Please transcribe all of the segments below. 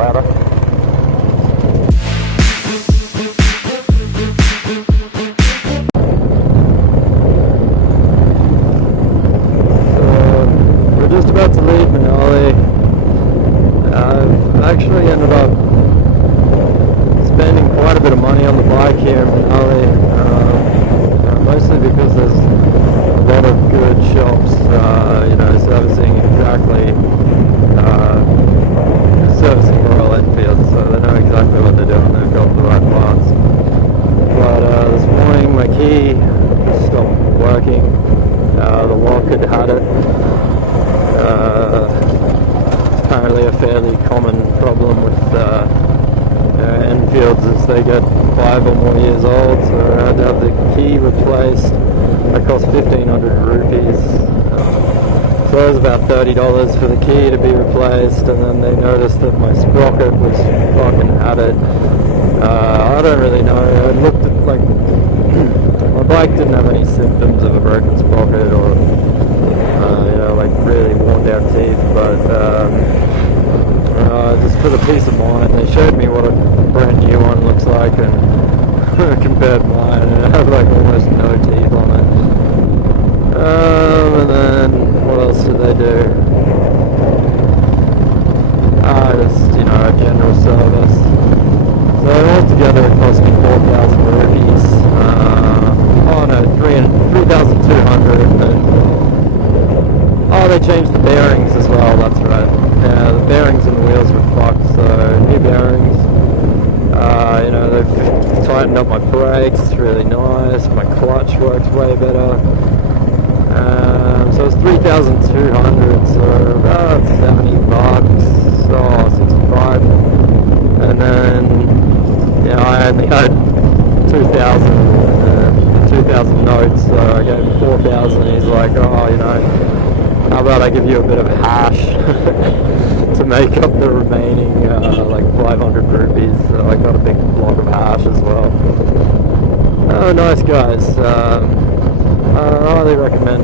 louder. So we're just about to leave Manali. I've actually ended up spending quite a bit of money on the bike here in Manali, mostly because there's a lot of good shops, servicing servicing Royal Enfield, so they know exactly what they're doing, they've got the right parts. But this morning my key stopped working, the lock had it. Apparently a fairly common problem with Enfields as they get 5 or more years old, so I had to have the key replaced. It cost 1,500 rupees. So it was about $30 for the key to be replaced, and then they noticed that my sprocket was fucking had it. I don't really know. I looked at, my bike didn't have any symptoms of a broken sprocket or, really worn down teeth, but just for the peace of mind, they showed me what a brand new one looks like and compared mine, and it had almost no teeth on it. And then what else did they do? Just a general service. So altogether it cost me 4,000 rupees. 3,200. They changed the bearings as well. That's right. Yeah, the bearings and the wheels were fucked. So new bearings. They've tightened up my brakes. It's really nice. My clutch works way better. So it's 3,200, so about $70, 65, and then I only had 2,000 notes, so I gave him 4,000. He's like, how about I give you a bit of hash to make up the remaining 500 rupees? So I got a big block of hash as well. Oh, nice guys. I highly recommend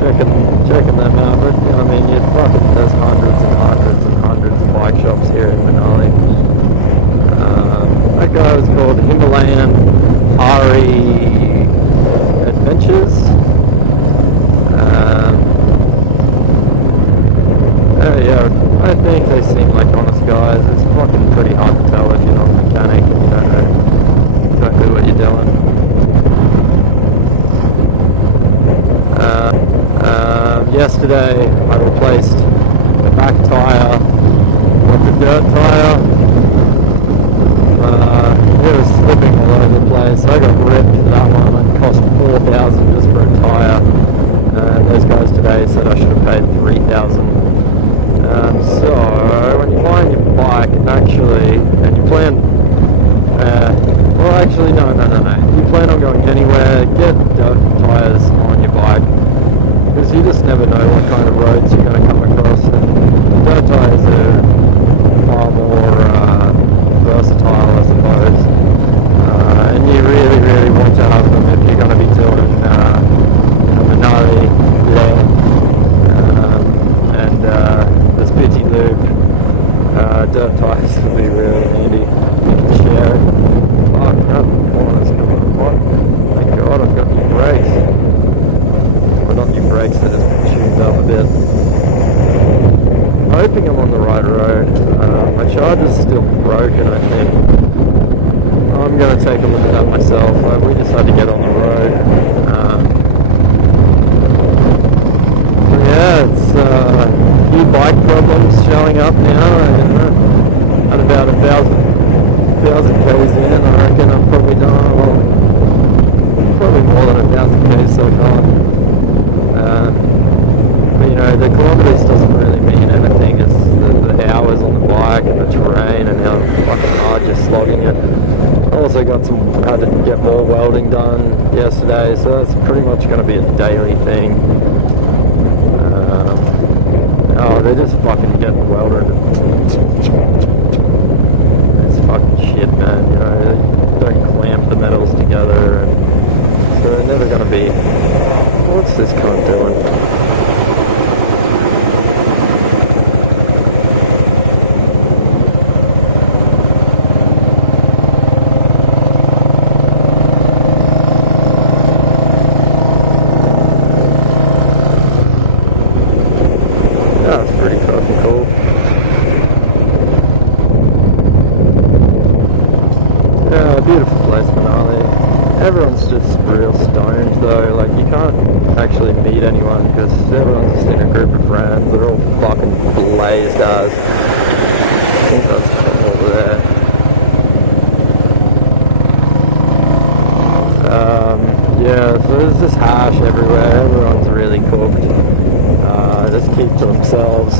checking them out. But there's hundreds and hundreds and hundreds of bike shops here in Manali. That guy was called Himalayan Hari Adventures. I think they seem like honest guys. It's fucking pretty hard to tell if you're not a mechanic and you don't know exactly what you're doing. Yesterday I replaced the back tyre with the dirt tyre. It was slipping all over the place. I got ripped for that one. It cost 4,000 just for a tyre. Those guys today said I should have paid 3,000. So when you're buying your bike, and you plan, no. You plan on going anywhere, get dirt tyres on your bike. Because you just never know what kind of roads you're going to come across, and dirt tyres are far more versatile, I suppose, and you really, really want to have them if you're going to be doing Manali, and the Spiti Loop. Dirt tyres will be really handy. You can share it. Oh crap, the corner's coming apart. Thank God I've got new brakes. Not new brakes, that has tuned up a bit. I'm hoping I'm on the right road. My charger's still broken, I think. I'm going to take a look at that myself. We just had to get on the road. It's a few bike problems showing up now. At about 1,000 k's in, I reckon I've probably done, probably more than 1,000 k's so far. The kilometres doesn't really mean anything. It's the hours on the bike and the terrain and how fucking hard you're slogging it. I also had to get more welding done yesterday, so that's pretty much going to be a daily thing. They just fucking get welded. It's fucking shit, man. They don't clamp the metals together, and so they're never going to be. What's this cunt doing? actually meet anyone because everyone's just in a group of friends. They're all fucking blazed as. I think that's over there. Yeah, so there's just hash everywhere. Everyone's really cooked. Just keep to themselves.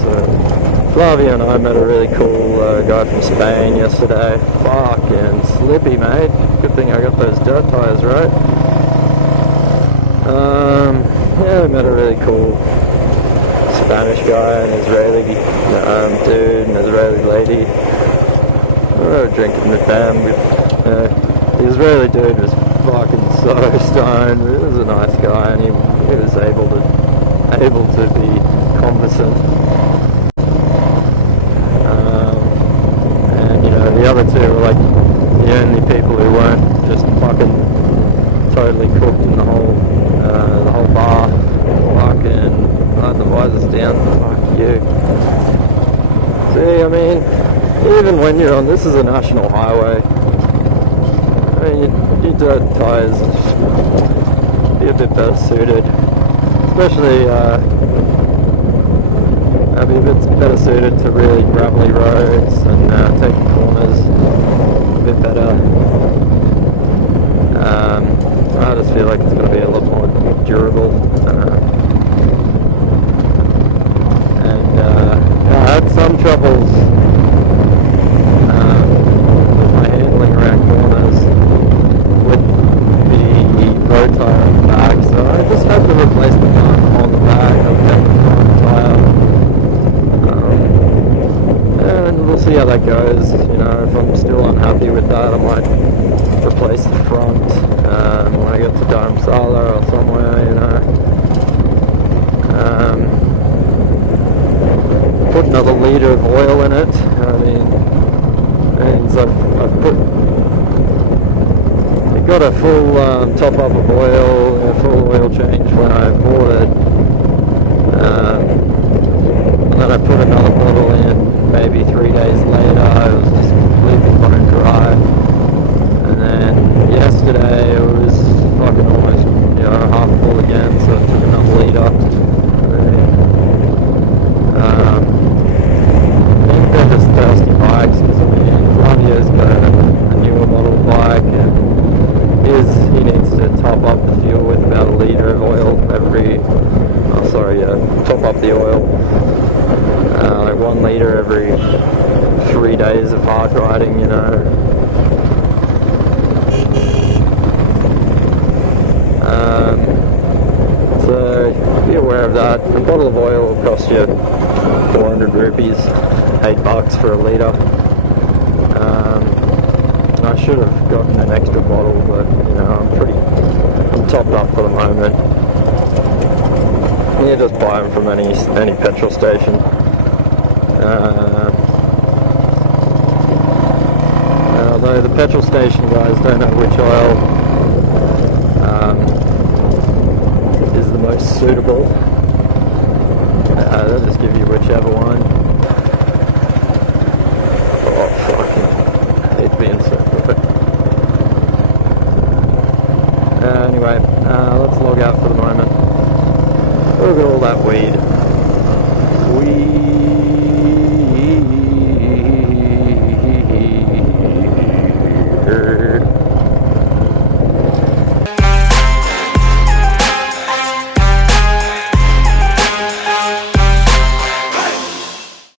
Flavia and I met a really cool guy from Spain yesterday. Fucking slippy, mate. Good thing I got those dirt tires, right? Yeah, we met a really cool Spanish guy, an Israeli dude, an Israeli lady. We were drinking with them. The Israeli dude was fucking so stoned. He was a nice guy, and he was able to be conversant. And you know, the other two were like the only people who weren't just fucking totally cooked in the whole bar. Fucking the visors down. Fuck you. See, I mean, even when you're on, this is a national highway. I mean, your dirt tyres be a bit better suited, especially be a bit better suited to really gravelly roads and taking corners a bit better. I just feel like it's going to be a lot more durable. I had some troubles with my handling around corners with the road tyre on the back, so I just had the replacement one on the back. I kept the front tyre, and we'll see how that goes. You know, if I'm still unhappy with that, I might replace the front when I get to Dharamsala or somewhere. You know. Put another litre of oil in it. I mean, means I've got a full top up of oil, a full oil change when I bought it, and then I put another bottle in maybe 3 days later. It was just completely bone dry, and then yesterday it was fucking almost, you know, half full again, so I took another litre. They're just thirsty bikes, because I mean, Flavia's got a newer model bike, and he needs to top up the fuel with about a litre of oil top up the oil, like 1 litre every 3 days of hard riding, you know. So be aware of that. A bottle of oil will cost you 400 rupees, $8 for a litre. I should have gotten an extra bottle, but you know, I'm topped up for the moment. You just buy them from any petrol station. Although the petrol station guys don't know which oil is the most suitable. They'll just give you whichever one. Oh, fucking hate being so quick. Anyway, let's log out for the moment. Look at all that weed.